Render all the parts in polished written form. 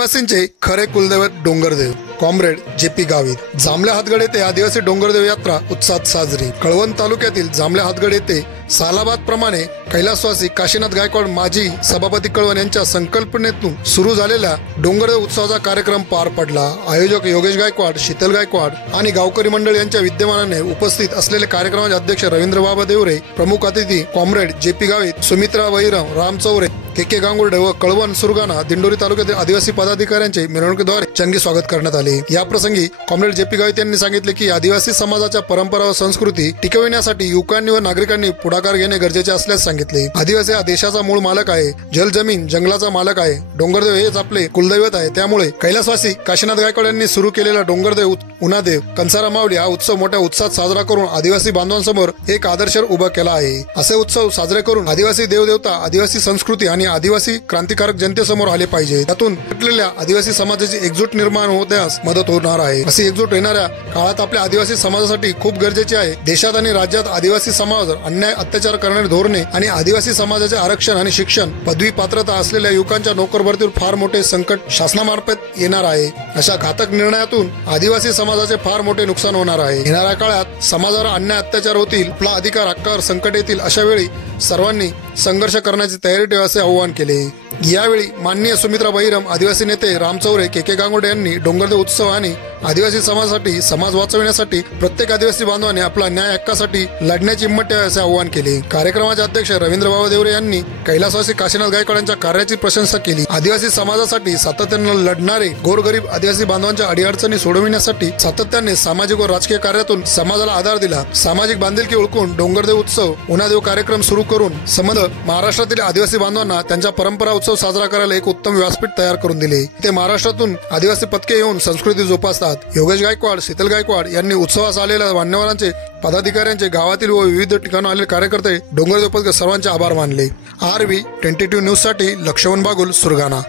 आदिवासींचे खरे कुलदैवत डोंगरदेव कॉम्रेड जेपी गावित जांभल्या हातगड येथे आदिवासी डोंगरदेव यात्रा उत्साहात साजरी। कळवण तालुक्यातील जांभल्या हातगड येथे सालाबाद प्रमाणे कैलासवासी काशीनाथ गायकवाड माजी सभापती कळवण यांच्या संकल्पनेतून सुरू झालेल्या डोंगरदेव उत्सवाचा कार्यक्रम पार पडला। आयोजक योगेश गायकवाड, शीतल गायकवाड आणि गावकरी मंडळ यांच्या विद्यमानाने उपस्थित असलेले कार्यक्रमाचे अध्यक्ष रवींद्र बाबा देवरे, प्रमुख अतिथी कॉम्रेड जेपी गावित, सुमित्रा वैरम, राम चौरे, के गांगुर्डे व कळवण सुरगाणा दिंडोरी तालुक्यातील आदिवासी पदाधिकाऱ्यांचे मिरवणुकीद्वारे चंगी स्वागत करण्यात आले। या प्रसंगी कॉम्रेड जेपी गावित यांनी सांगितले की आदिवासी समाजाच्या परंपरा व संस्कृती टिकविण्यासाठी युवकांनी व नागरिकांनी पुढाकार घेणे गरजेचे असल्याचे सांगितले। आदिवासी हा देशाचा मूळ मालक आहे, जल जमीन जंगलाचा मालक आहे। डोंगरदेव हेच आपले कुलदैवत आहे। त्यामुळे कैलासवासी काशीनाथ गायकवाड यांनी सुरू केलेला डोंगरदेव, उन्हादेव, कंसारा माऊली हा उत्सव मोठ्या उत्साहात साजरा करून आदिवासी बांधवांसमोर एक आदर्श उभा केला आहे। असे उत्सव साजरे करून आदिवासी देवदेवता, आदिवासी संस्कृती आणि आदिवासी क्रांतिकारक जनतेसमोर आले पाहिजे। त्यातून पेटलेल्या आदिवासी समाजाची एकजूट निर्माण होण्यास मदत होणार आहे। अशी एकजूट येणाऱ्या काळात आपल्या आदिवासी समाजासाठी खूप गरजेची आहे। देशात आणि राज्यात आदिवासी समाजावर अन्याय अत्याचार करणारी धोरणे आणि आदिवासी समाजाचे आरक्षण आणि शिक्षण पदवी पात्रता असलेल्या युवकांच्या नोकर भरतीवर फार मोठे संकट शासनामार्फत येणार आहे। अशा घातक निर्णयातून आदिवासी समाजाचे फार मोठे नुकसान होणार आहे। येणाऱ्या काळात समाजावर अन्याय अत्याचार होतील, आपला अधिकार हक्कावर संकट येतील। अशा वेळी सर्वांनी संघर्ष करण्याची तयारी ठेवा असे आवाहन केले। यावेळी माननीय सुमित्रा बहिरम, आदिवासी नेते राम चौरे, के गांगुर्डे यांनी डोंगरदेव उत्सव आणि आदिवासी समाजासाठी, समाज वाचवण्यासाठी प्रत्येक आदिवासी बांधवाने आपला न्याय हक्कासाठी लढण्याची हिंमत ठेवा असे आवाहन केले। कार्यक्रमाचे अध्यक्ष रवींद्र बाबा देवरे यांनी कैलासवासी काशीनाथ गायकवाड यांच्या कार्याची प्रशंसा केली। आदिवासी समाजासाठी सातत्याने लढणारे गोरगरीब आदिवासी बांधवांच्या अडीअडचणी सोडविण्यासाठी सातत्याने सामाजिक व राजकीय कार्यातून समाजाला आधार दिला। सामाजिक बांधिलकी ओळखून डोंगरदेव उत्सव, उन्हादेव कार्यक्रम सुरू करून समग्र महाराष्ट्रातील आदिवासी बांधवांना त्यांच्या परंपरा उत्सव साजरा करायला एक उत्तम व्यासपीठ तयार करून दिले। ते महाराष्ट्रातून आदिवासी पथके येऊन संस्कृती जोपासतात। योगेश गायकवाड, शीतल गायकवाड यांनी उत्सवास आलेल्या मान्यवरांचे, पदाधिकाऱ्यांचे, गावातील व विविध ठिकाणी आलेले कार्यकर्ते, डोंगरदेव पथक सर्वांचे आभार मानले। RV 22 न्यूज साठी लक्ष्मण बागुल, सुरगाणा।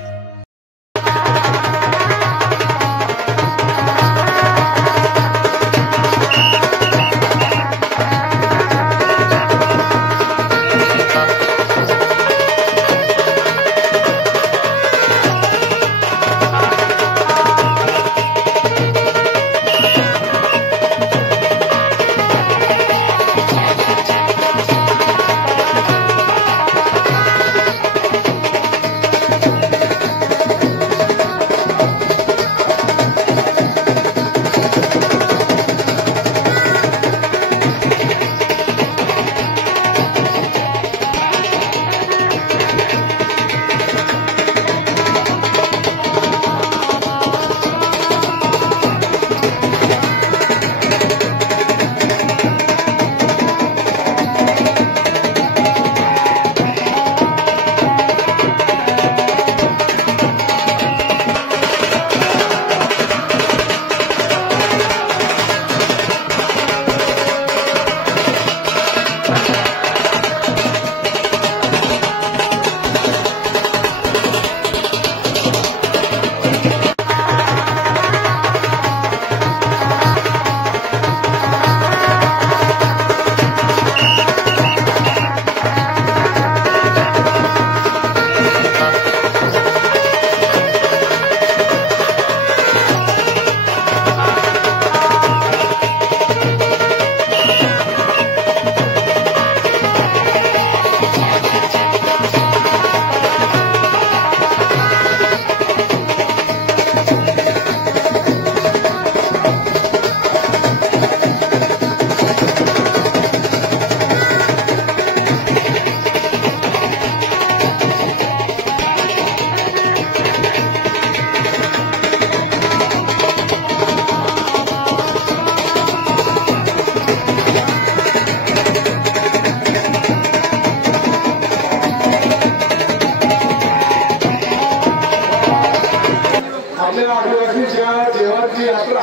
देवाची यात्रा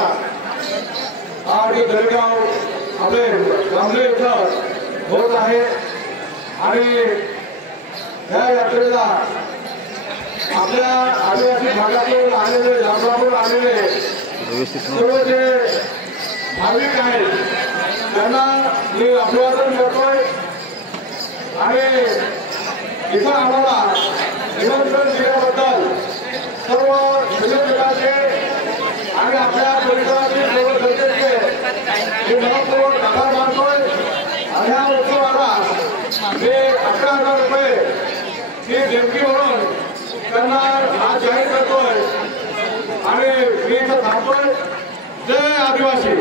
आणि दर्गाव आपले जांभले इथं होत आहे आणि या यात्रेला आपल्या आदिवासी भागातून आलेले, लांबलांबून आलेले सर्व जे भाविक आहेत त्यांना मी अभिवादन करतोय आणि इथं आम्हाला निमंत्रण दिल्याबद्दल सर्व संयोजकांचे आणि आपल्या परिसरातील सर्व गरजेचे मी मनपूर्वक आभार मानतोय. आणि ह्या उत्सवाला मी 11,000 रुपये ही देणगी म्हणून त्यांना आज जाहीर करतोय आणि मी इथं थांबतोय. जय आदिवासी.